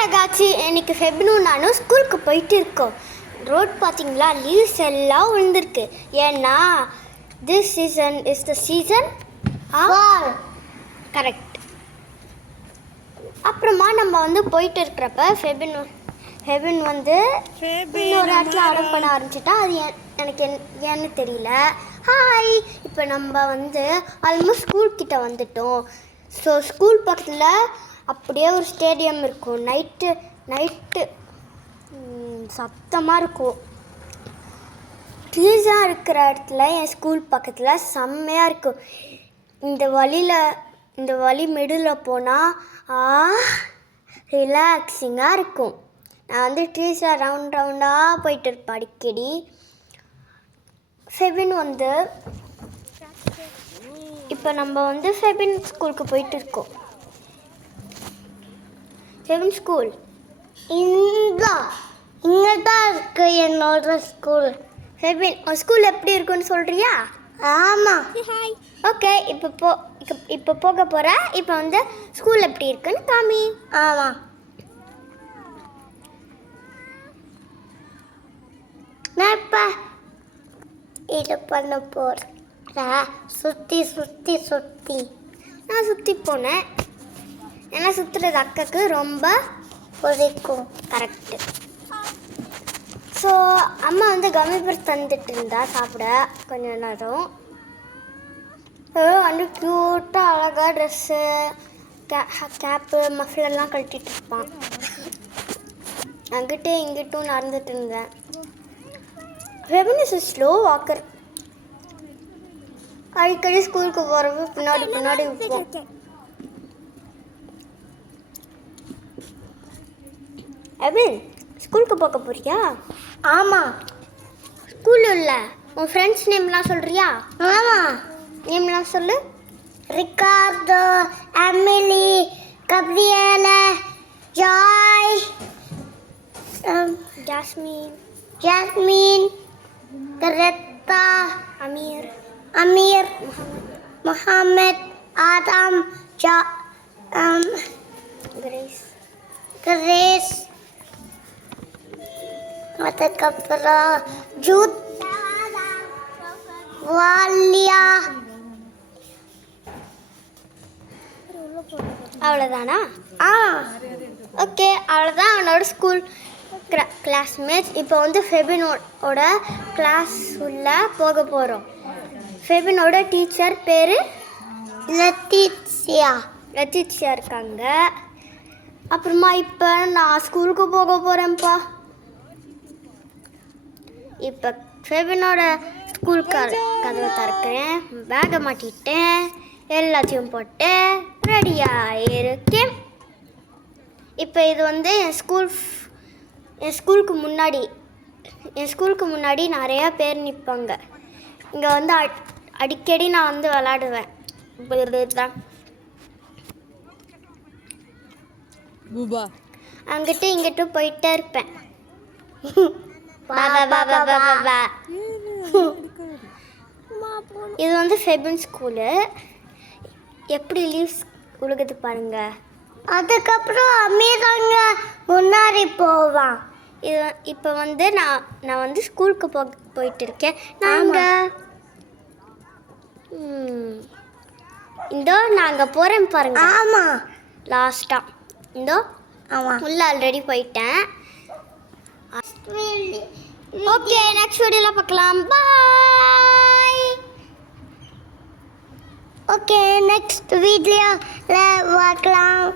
ரகாச்சி இன்னைக்கு ஃபெப்னும் நானும் ஸ்கூலுக்கு போயிட்டு இருக்கோம். ரோட் பார்த்தீங்களா, லீவ்ஸ் எல்லாம் விழுந்திருக்கு. ஏன்னா this season is the season correct. அப்புறமா நம்ம வந்து போயிட்டு இருக்கிறப்ப ஃபெபின் வந்து இன்னொரு இடத்துல அடம் பண்ண ஆரம்பிச்சிட்டா. அது எனக்கு ஏன்னு தெரியல. ஹாய், இப்போ நம்ம வந்து ஆல்மோஸ்ட் ஸ்கூல் கிட்ட வந்துட்டோம். ஸோ ஸ்கூல் பக்கத்தில் அப்படியே ஒரு ஸ்டேடியம் இருக்கும். நைட்டு சத்தமாக இருக்கும். ட்ரீஸாக இருக்கிற இடத்துல என் ஸ்கூல் பக்கத்தில் செம்மையாக இருக்கும். இந்த வழி மிடில் போனால் ரிலாக்ஸிங்காக இருக்கும். நான் வந்து ட்ரீஸில் ரவுண்டாக போயிட்டு இருப்பேன் அடிக்கடி. ஃபெபின் வந்து இப்போ நம்ம வந்து ஃபெபின் ஸ்கூலுக்கு போயிட்டு இருக்கோம். ஃபெபின் ஸ்கூல் இங்கே தான் இருக்கு என்னோட ஸ்கூல். ஃபெபின் உன் ஸ்கூல் எப்படி இருக்குன்னு சொல்கிறியா? ஆமாம். ஓகே, இப்போ போக போகிற. இப்போ வந்து ஸ்கூல் எப்படி இருக்குன்னு காமி. ஆமாம். நான் இப்போ இது பண்ண போகிறேன். சுற்றி நான் சுற்றி போனேன். ஏன்னா சுற்றுறது அக்காவுக்கு ரொம்ப பிடிக்கும். கரெக்டு. ஸோ அம்மா வந்து கம்மி பர்ஸ் தந்துட்டு இருந்தா சாப்பிட கொஞ்ச நேரம். வந்து க்யூட்டாக அழகாக ட்ரெஸ்ஸு கேப்பு மஃப்லர்லாம் கழட்டிட்டு இருப்பான். அங்கிட்டு இங்கிட்டும் நடந்துட்டு இருந்தேன். Febin is slow Walker. அடிக்கடி ஸ்கூலுக்கு போகிறப்ப பின்னாடி வைப்போம். ஃபெபின் ஸ்கூலுக்கு போக போறியா? ஆமாம். ஸ்கூலில் உள்ள உன் ஃப்ரெண்ட்ஸ் நேம்லாம் சொல்கிறியா? ஆமாம். நேம்லாம் சொல்லு. ரிகார்டோ, எமிலி, கப்ரியல, ஜாய், ஜாஸ்மின், கரெக்டா, அமீர், முஹம்மத், ஆதம், கிரேஸ், அதுக்கப்புறம் ஜூத், வாலியா. அவ்வளோதானா? ஓகே, அவ்வளோதான் அவனோட ஸ்கூல் கிளாஸ்மேட்ஸ். இப்போ வந்து ஃபெபினோட கிளாஸ் உள்ள போக போகிறோம். ஃபெபினோட டீச்சர் பேர் லத்தீசியா இருக்காங்க. அப்புறமா இப்போ நான் ஸ்கூலுக்கு போக போகிறேன்ப்பா. இப்போ ஃபெபினோட ஸ்கூல் கதவை திறக்கிறேன். பேக்கை மாட்டிட்டேன், எல்லாத்தையும் போட்டு ரெடியாக இருக்கேன். இப்போ இது வந்து என் ஸ்கூலுக்கு முன்னாடி நிறையா பேர் நிற்பாங்க. இங்கே வந்து அடிக்கடி நான் வந்து விளாடுவேன். அங்கிட்டு இங்கிட்டு போயிட்டே இருப்பேன். இது வந்து ஃபெபின் ஸ்கூலு. எப்படி லீவ்ஸ் உழுகுது பாருங்க. அதுக்கப்புறம் அமீராங்க முன்னாடி போவான். இது இப்போ வந்து நான் வந்து ஸ்கூலுக்கு போயிட்டு இருக்கேன். நாங்கள் போகிறேன் பாருங்க. ஆமாம், லாஸ்ட்டாக உள்ள ஆல்ரெடி போயிட்டேன். ஓகே, நெக்ஸ்ட் வீடியோவில் பார்க்கலாம். பாய். ஓகே, நெக்ஸ்ட் வீடியோவில் பார்க்கலாம்.